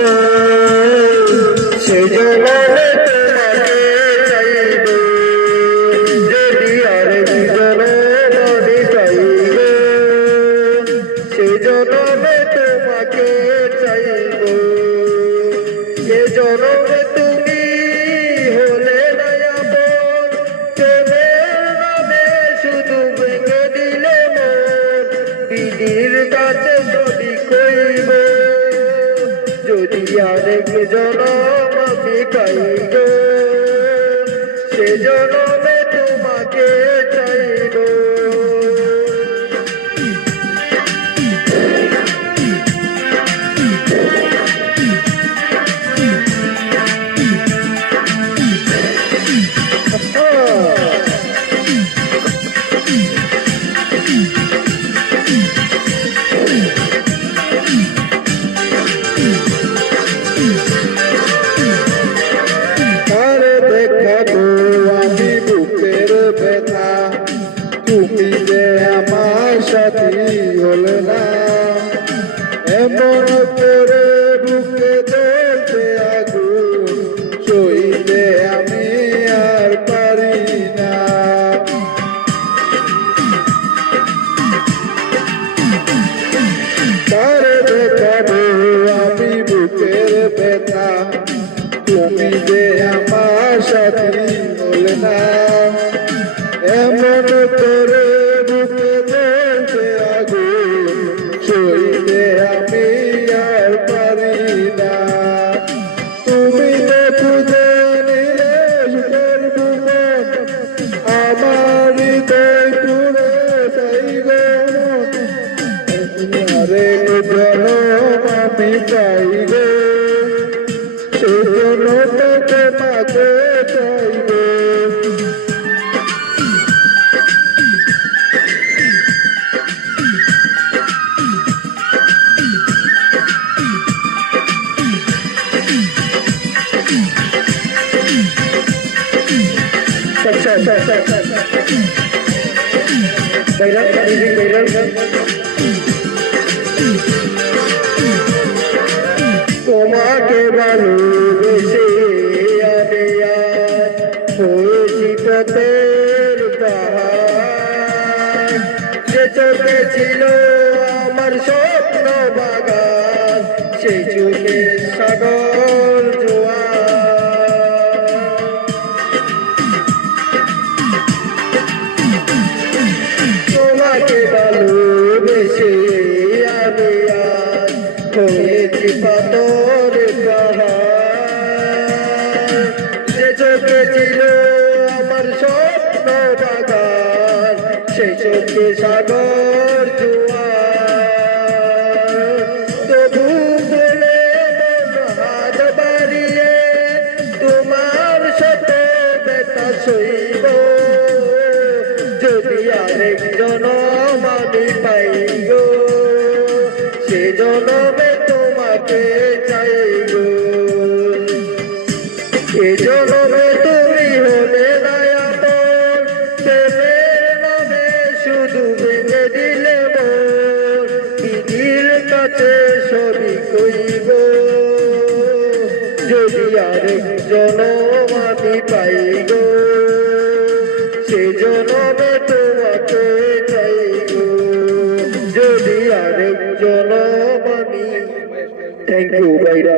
গো, সে জনমে তোমাকে চাইব, যদি আরেক জনম আমি পাই গো, সে জনমে তোমাকে চাইব। এ জনমে তুমি হলে না আপন, প্রেমের নামে শুধু ভেঙে দিলে মন, বিধির কাছে সবই কইব, যদি আরেক জনম আমি পাই গো, সে জনমে তোমাকে চাইব। তুমি যে আমার সাথী হলে না, এমন করে বুকে জ্বলছে আগুন, সইতে আমি আর পারি না। তারে দেখাবো আমি বুকের ব্যথা, তুমি যে আমার সাথী হলে না, এমন করে বুকে জ্বলছে আগুন, সইতে আমি আর পারি না। তুমি তো খুঁজে নিলে সুখের ভুবন, আমার হৃদয় পুড়ে চাই গো, আরেক জনম আমি চাই গো, সেজন্য তো তোমাকে চাইব। তোমাকে ভালোবেসে আমি আজ হয়েছি পথের পাহাড়, যে চোখে ছিল আমার স্বপ্ন বাগান, সেই চোখে সাগর জোয়ার। তোমাকে ভালোবেসে আমি আজ হয়েছি পাথর পাহাড়, যে চোখে ছিল আমার স্বপ্ন বাগান, সেই চোখে সাগর জোয়ার। তবু বলে হাত বাড়িয়ে তোমার সাথে ব্যথা সইব, যদি আরেক জনম আমি পাই গো, সে জনমে তোমাকে চাই গো। এ জনমে তুমি হলে না আপন, প্রেমের নামে শুধু ভেঙে দিলে মন, বিধির কাছে সবই কইব, যদি আরেক জনম আমি পাই গো, সে জনমে তোমাকে চাই গো, যদি আরেক জনম আমি। থ্যাংক ইউ ভাইরা।